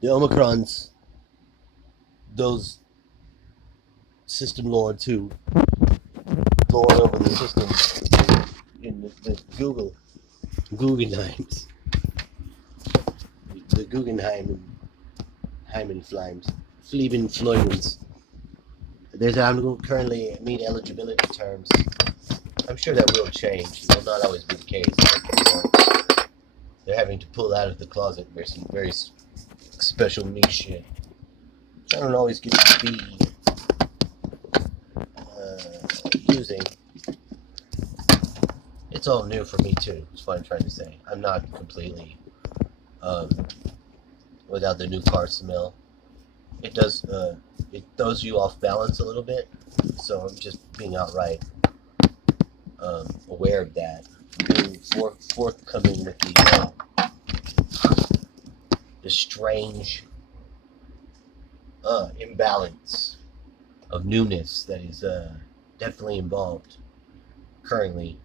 The Omicrons, those system lords who lord over the system in the Guggenheims, the Guggenheim and Flimes, Flieben Fleumens. I'm currently meet eligibility terms. I'm sure that will change. It will not always be the case. But, they're having to pull out of the closet for some very special niche shit. I don't always get to be using. It's all new for me too. Is what I'm trying to say. I'm not completely um, without the new car smell. It does it throws you off balance a little bit. So I'm just being outright aware of that. Being forthcoming with the strange imbalance of newness that is definitely involved currently.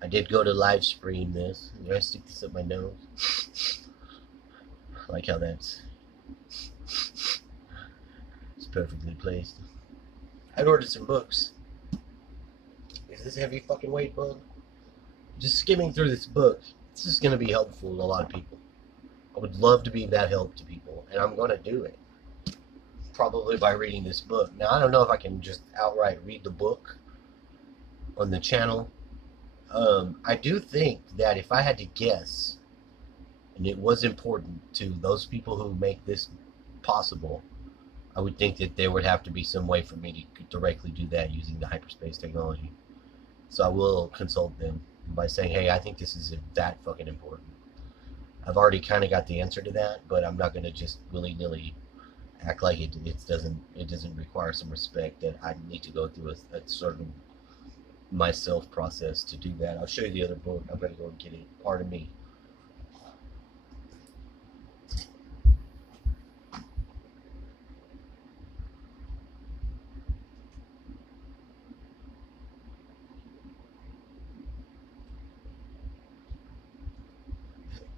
I did go to live stream this. Did I stick this up my nose? I like how it's perfectly placed. I'd ordered some books. Is this heavy fucking weight book? Just skimming through this book, this is going to be helpful to a lot of people. I would love to be that help to people, and I'm going to do it. Probably by reading this book. Now, I don't know if I can just outright read the book on the channel. I do think that if I had to guess, and it was important to those people who make this possible, I would think that there would have to be some way for me to directly do that using the hyperspace technology. So I will consult them by saying, hey, I think this is that fucking important. I've already kind of got the answer to that, but I'm not going to just willy-nilly act like it doesn't require some respect that I need to go through a sort of myself process to do that. I'll show you the other book. I'm going to go and get it. Pardon me.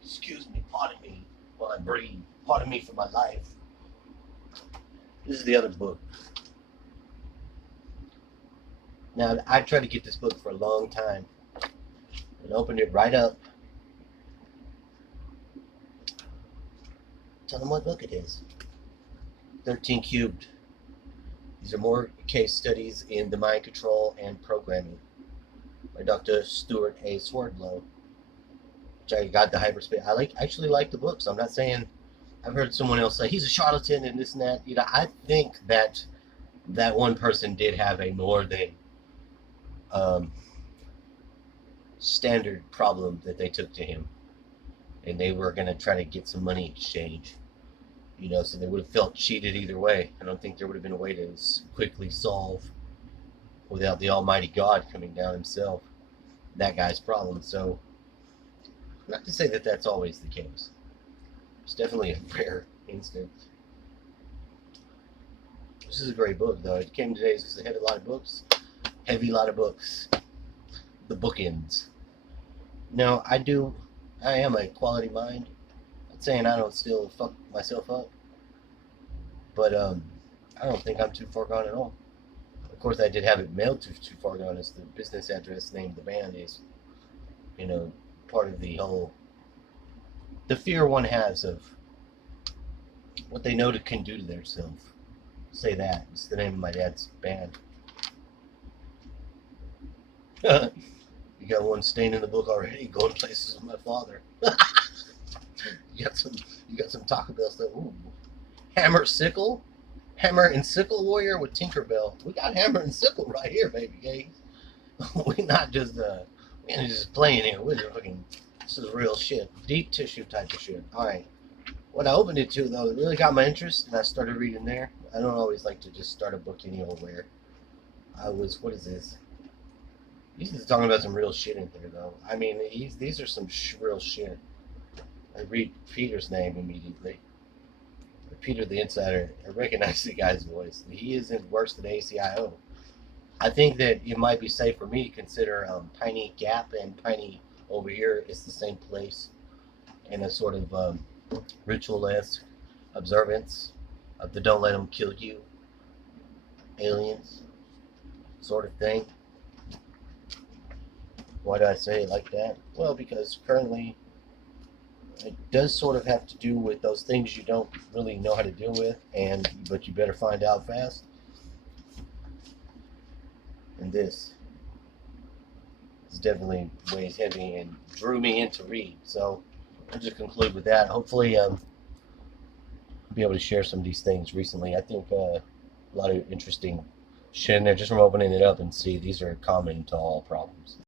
Excuse me, pardon me while I breathe. Pardon me for my life. This is the other book. Now, I tried to get this book for a long time and opened it right up. Tell them what book it is. 13 Cubed. These are more case studies in the mind control and programming by Dr. Stuart A. Swerdlow. Which I got the hyperspace. I actually like the books. I'm not saying. I've heard someone else say he's a charlatan and this and that. You know, I think that one person did have a more than standard problem that they took to him, and they were going to try to get some money exchange. You know, so they would have felt cheated either way. I don't think there would have been a way to quickly solve without the Almighty God coming down himself that guy's problem. So, not to say that that's always the case. It's definitely a rare instance. This is a great book, though. It came today because it had a lot of books. Heavy lot of books. The bookends. Now, I am a quality mind. I'm not saying I don't still fuck myself up. But, I don't think I'm too far gone at all. Of course, I did have it mailed to Too Far Gone as the business address name of the band is, you know, part of the whole, the fear one has of what they know can do to themselves. Say that. It's the name of my dad's band. You got one stain in the book already. Going places with my father. you got some Taco Bell stuff. Ooh. Hammer and Sickle Warrior with Tinkerbell. We got Hammer and Sickle right here, baby. Okay? we not just we ain't just playing here. We're fucking. This is real shit. Deep tissue type of shit. All right. What I opened it to, though, it really got my interest, and I started reading there. I don't always like to just start a book any old where. What is this? He's talking about some real shit in here, though. I mean, these are some real shit. I read Peter's name immediately. Peter the Insider. I recognize the guy's voice. He isn't worse than ACIO. I think that it might be safe for me to consider Piney Gap and Piney over here is the same place. and a sort of ritual-esque observance of the "don't let them kill you" aliens sort of thing. Why do I say it like that? Well, because currently it does sort of have to do with those things you don't really know how to deal with, but you better find out fast. And this is definitely weighs heavy and drew me in to read. So I'll just conclude with that. Hopefully, I'll be able to share some of these things recently. I think a lot of interesting shit in there just from opening it up and see these are common to all problems.